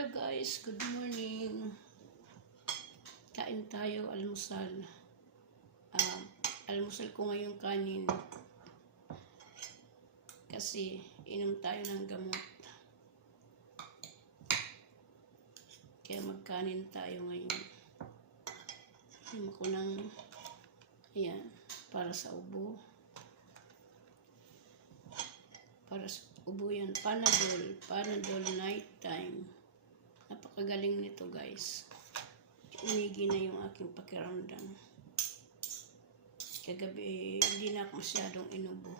Hello guys, good morning. Kain tayo, almusal. Almusal ko ngayong kanin. Kasi inom tayo ng gamot. Kaya magkanin tayo ngayon. Inom ako ng, ayan, para sa ubo. Para sa ubo yan, Panadol night time. Napakagaling nito guys. Umigi na yung aking pakiramdam. Kagabi, hindi na ako masyadong inubo.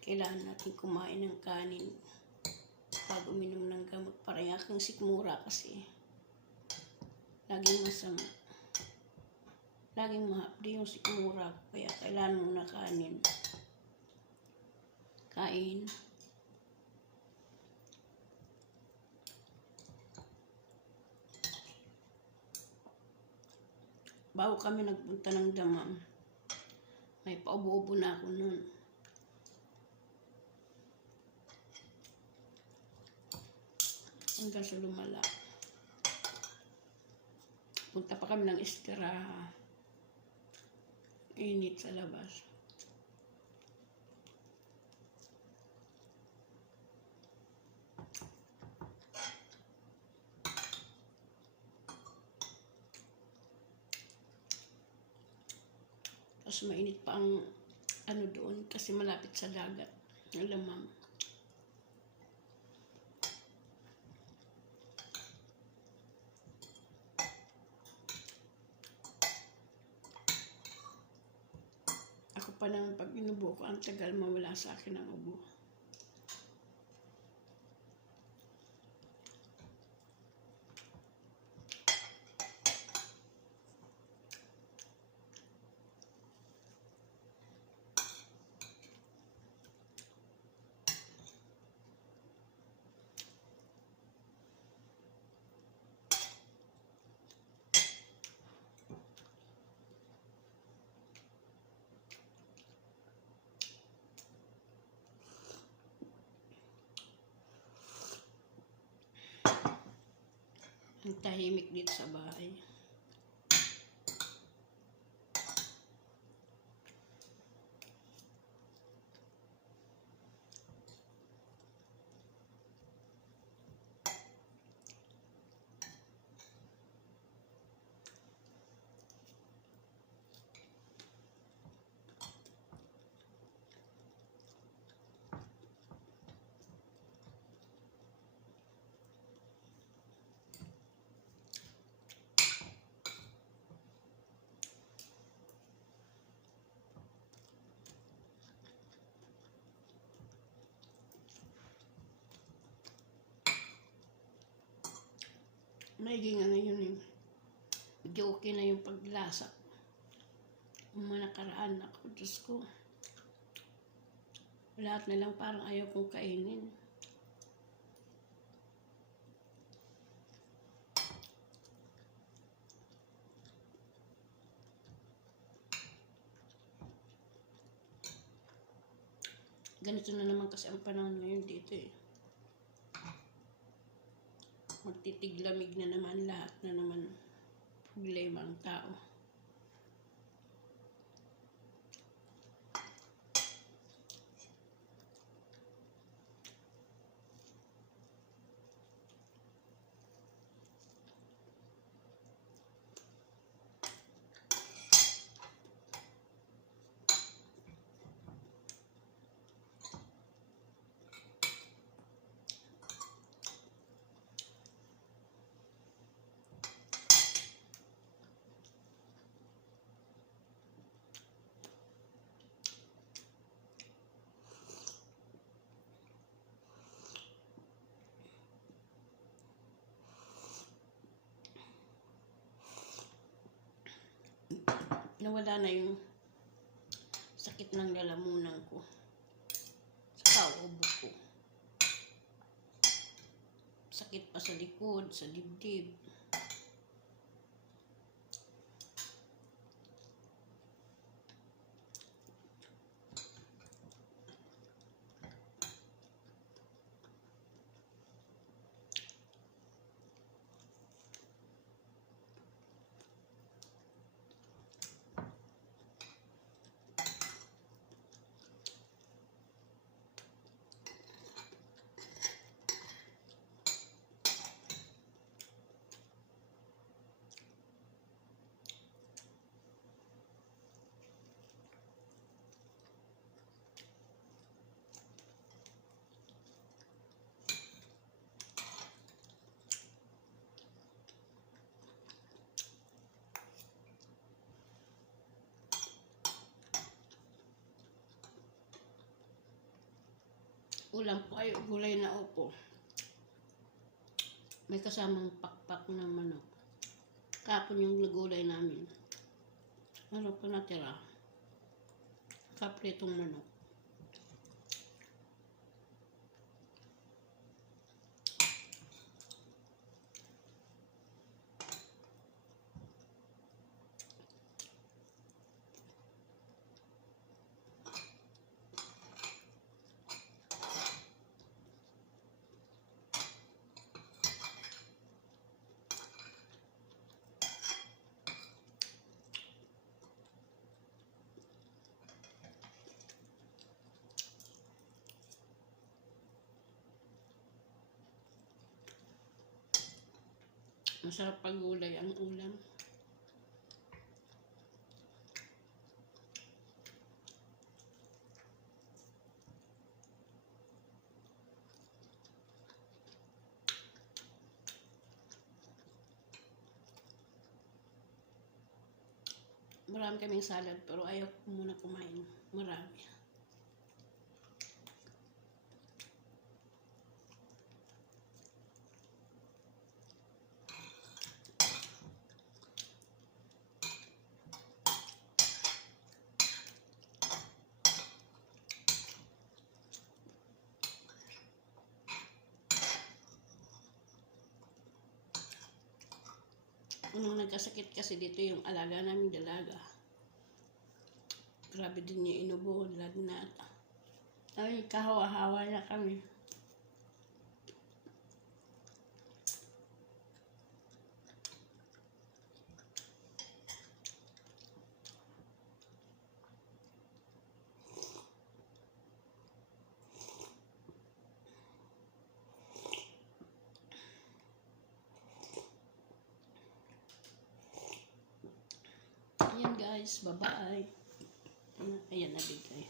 Kailangan natin kumain ng kanin bago uminom ng gamot para yung aking sikmura kasi laging masama. Laging mahapdi yung sikmura ko kaya kailangan muna kanin. Kain. Bago kami nagpunta ng Damam, may paubo-ubo na ako nun. Hanggang sa lumala. Punta pa kami ng Istiraha. Init sa labas. Tapos mainit pa ang ano doon kasi malapit sa dagat. Ang Lamam. Ako pa naman pag inubo ko, ang tagal mawala sa akin ang ubo. Ang tahimik dito sa bahay. Maiging ano yun eh. Medyo okay na yung paglasa. Yung mga nakaraan ako, Diyos ko. Lahat na lang parang ayaw kong kainin. Ganito na naman kasi ang panahon ngayon dito eh. Magtitiglamig na naman, lahat na naman problema ang tao. Nawala na yung sakit ng lalamunan ko. Saka ubo ko. Sakit pa sa likod, sa dibdib. Ulam po ay gulay na upo. May kasamang pakpak na manok. Kapon yung gulay namin. Ano pa natira? Kapritong manok. Masarap pag gulay ang ulam. Marami kaming salad pero ayaw ko muna kumain. Marami. Unang nagkasakit kasi dito yung alaga naming dalaga. Grabe din yung inubo, lagnat. Ay, kahawa-hawa na kami. Ayan guys, bye-bye. Ayan, nabigay.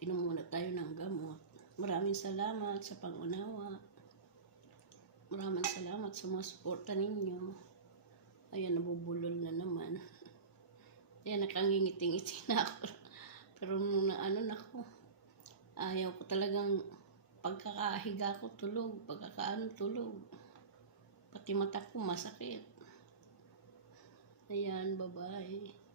Inom muna tayo ng gamot. Maraming salamat sa pangunawa. Maraming salamat sa mga suporta ninyo. Ayan, nabubulol na naman. Ayan, nakangingiting-ngiti na ako. Pero nung naano na ako, ayaw ko talagang pagkakahiga ko tulog, pagkakaano tulog. Pati mata ko masakit. Ayan, bye-bye.